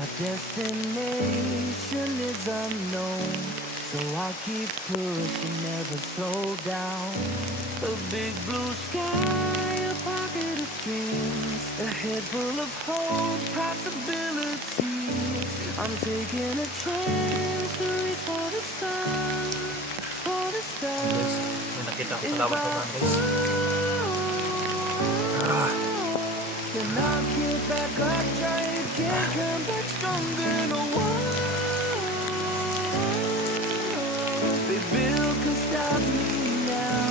My destination is unknown, so I keep pushing, never slow down. A big blue sky, a pocket of dreams, a head full of hope, possibilities. I'm taking a chance to reach for the stars, for the stars. May nakita ko sa lawan ko man, guys. Then I'll get back up, try again, come back stronger, no one. They build can stop me now.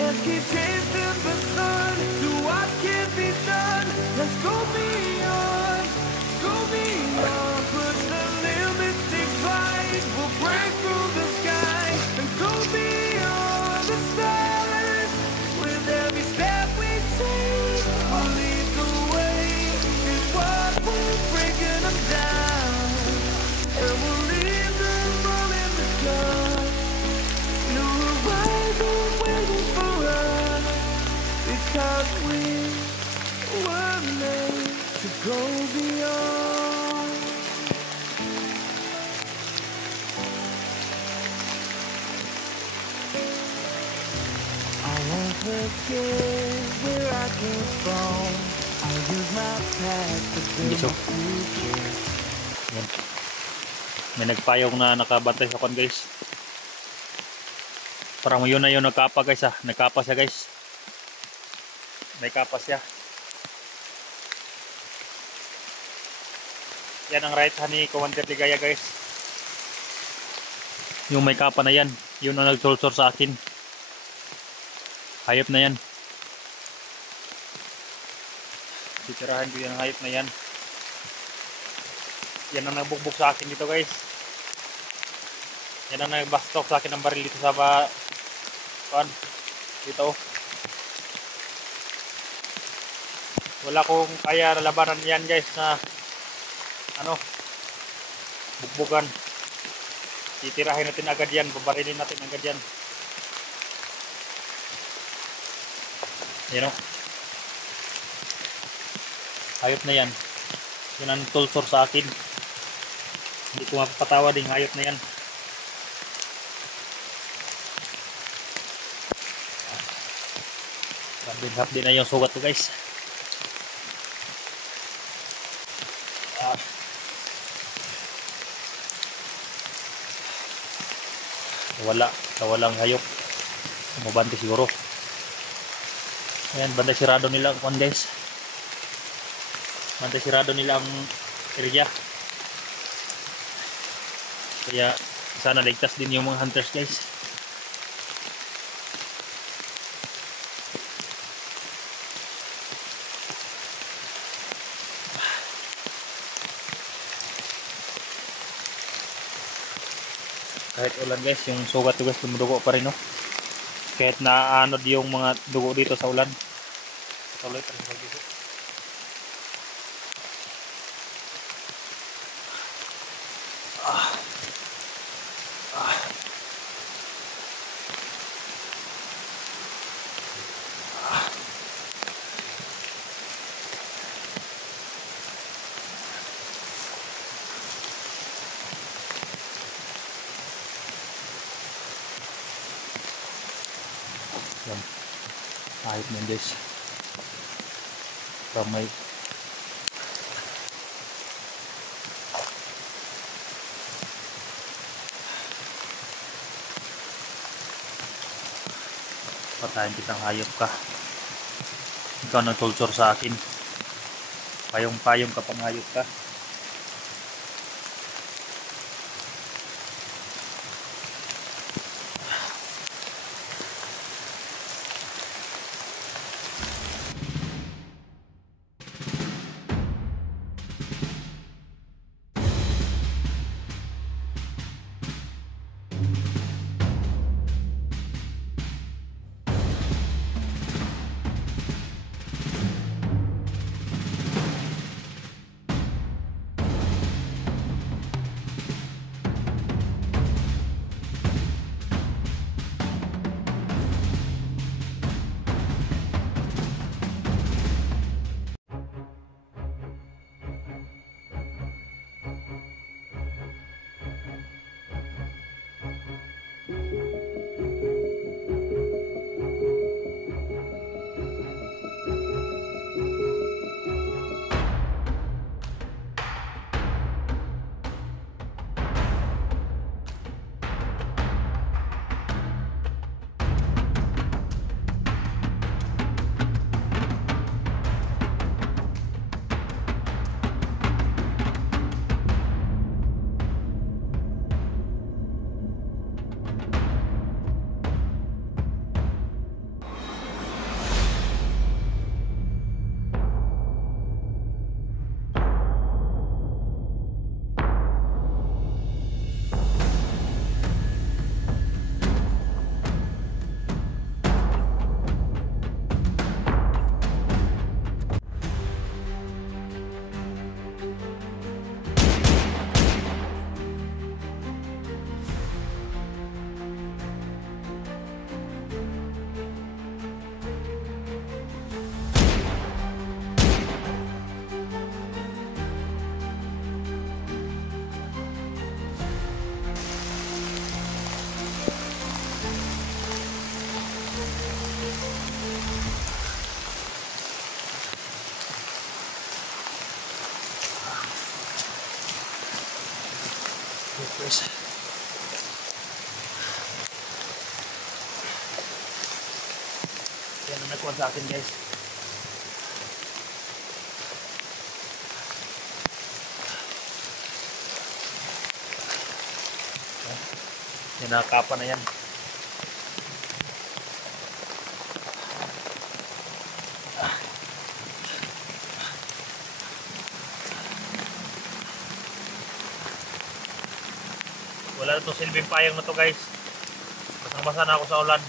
Let's keep chasing the sun, do what can be done. Let's go beyond, push the limits, take flight. We'll break through the sky and go beyond the stars. With every step we take, we'll lead the way. It's what we're breaking them down, and we'll leave them all in the dust. New horizons waiting for us, because we were made to go beyond. I won't forget where I came from. I'll use my past to build my future. Yan. May nagpayong na nakabantay sa kon, guys. Parang yun na yun nagkapa, guys, ah. Nagkapa siya, guys. May kapa siya. Yan ang right hand ni Commander Ligaya, guys. Yung may kapa na yan, yun ang nagsulsor sa akin. Hayop na yan. Titirahan ko yung hayop na yan. Yan ang nagbukbuk sa akin dito, guys. Yan ang nagbastok sa akin ng baril dito sa dito. Wala kong kaya labanan yan, guys, na bukbukan. Titirahin natin agad yan, babarilin natin agad yan. Yan o. Hayop na yan. Yan ang tulsor sa akin. Hindi ko mapapatawa ding hayop na yan. Hapdi na yung sugat ko, guys. Walang hayop. Mabante siguro. Ayan, bantay sirado nila ang guys. Bantay sirado nila ang area. Kaya sana ligtas din yung mga hunters, guys. Kahit ulan, guys, yung sugat ko, guys, dumudugo pa rin, no? Kahit naanod yung mga dugo dito sa ulan. Tuloy pa rin sa dito. Yan. Ahit na, guys. Ramay. Patayin kitang hayop ka. Ikaw nagtulsor sa akin. Payong-payong ka pang hayop ka. Guys. Yan ang nagkuhan sa akin guys. Yan, nakakapa na yan. Wala na itong silbing payang na to guys. Basang-basa na ako sa ulan.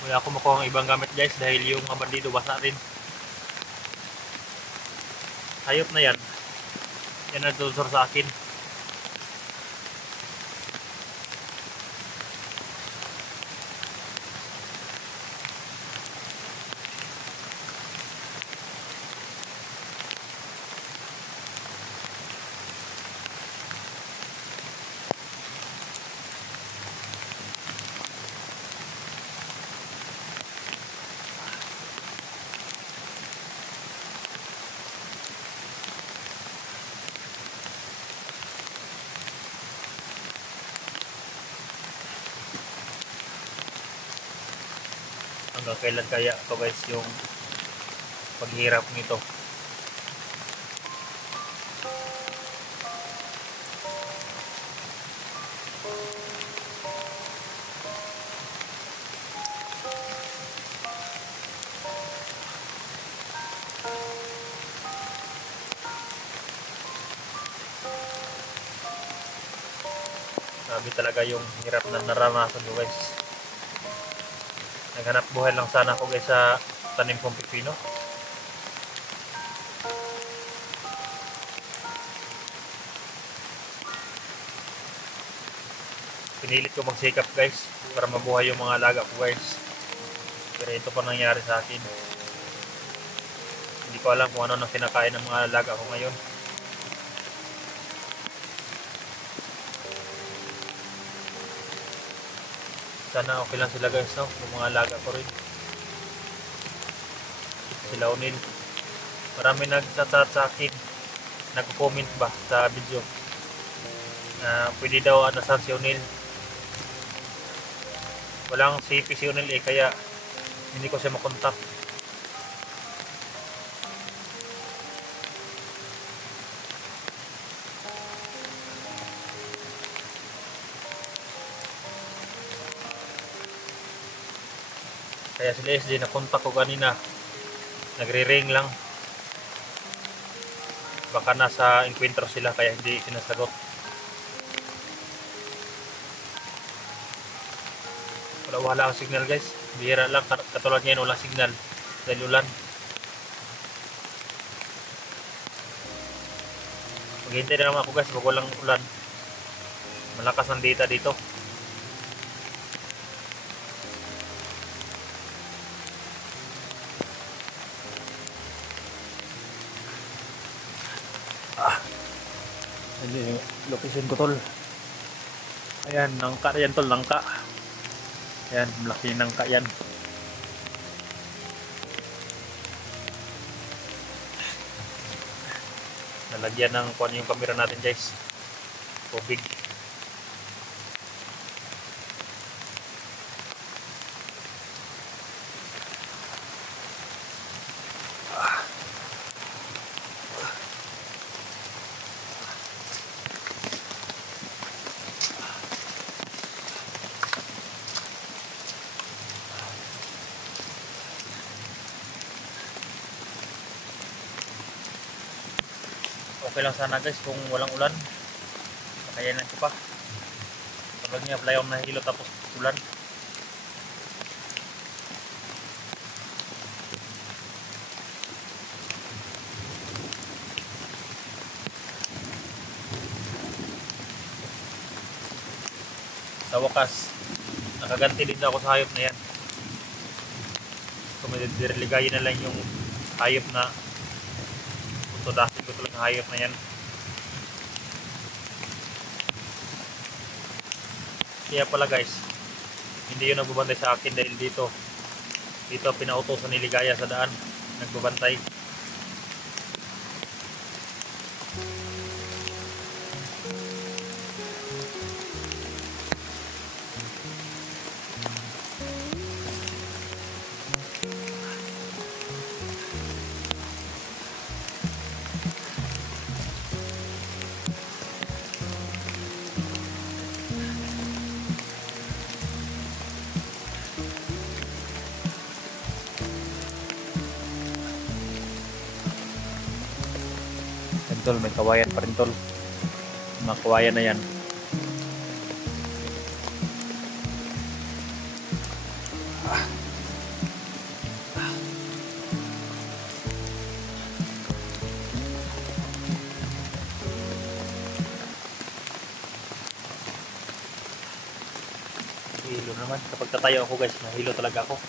Wala ako makuha ang ibang gamit guys dahil yung mga bandido basa rin. Hayop na yan. Yan ang tulusor sa akin. Hanggang kailan kaya ito guys yung paghirap nito. Sabi talaga yung hirap na naranasan ko guys. Naghanap buhay lang sana ako guys sa tanim kong pipino. Pinilit ko magsikap guys para mabuhay yung mga alaga ko guys. Pero ito pa nangyari sa akin. Hindi ko alam kung ano nang kinakain ng mga alaga ko ngayon. Sana okay lang sila guys, no? Yung mga alaga ko rin. Sila Unil. Marami nagchat sa akin. Nagko-comment ba sa video. Pwede daw anasan si Unil. Walang CP si Unil eh, kaya hindi ko siya makontak. Kaya sila SJ nakontak ko kanina. Nagre-ring lang. Baka nasa encuentro sila kaya hindi sinasagot. Wala ang signal guys. Bihira lang, katulad ngayon walang signal dahil ulan. Maghintay na naman ako guys pag walang ulan. Malakas ang data dito. Hindi, location ko tol. Ayan, nangka yan tol, nangka. Ayan, malaki nangka yan. Nalagyan ng kuan yung camera natin guys. tubig. Okay lang sana guys kung walang ulan. Kakayanan ko pa. Kapag niya pala yung nahilo tapos ulan. Sa wakas, nakaganti din ako sa hayop na yan. Kumidiriligay na lang yung hayop na tutudasin ko talagang hayop na yan. Kaya pala guys, hindi yun nagbabantay sa akin dahil dito pinautosan ni Ligaya sa daan, nagbabantay. Tol, may kawayan pa rin tol. Mga kawayan na yan. Hilo naman. Kapag tatayo ako guys, mahilo talaga ako.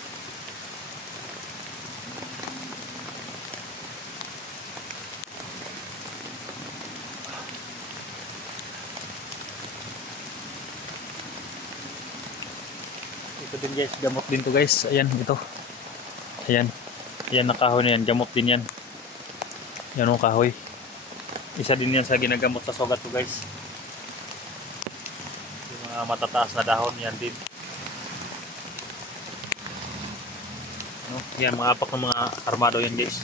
Ito din guys, gamot din to guys. Ayan, ito. Ayan. Ayan na kahoy na yan. Gamot din yan. Yan ang kahoy. Isa din yan sa ginagamot sa sugat to guys. Yung mga matataas na dahon yan din. No? Yan, mga apak ng mga armado yan guys.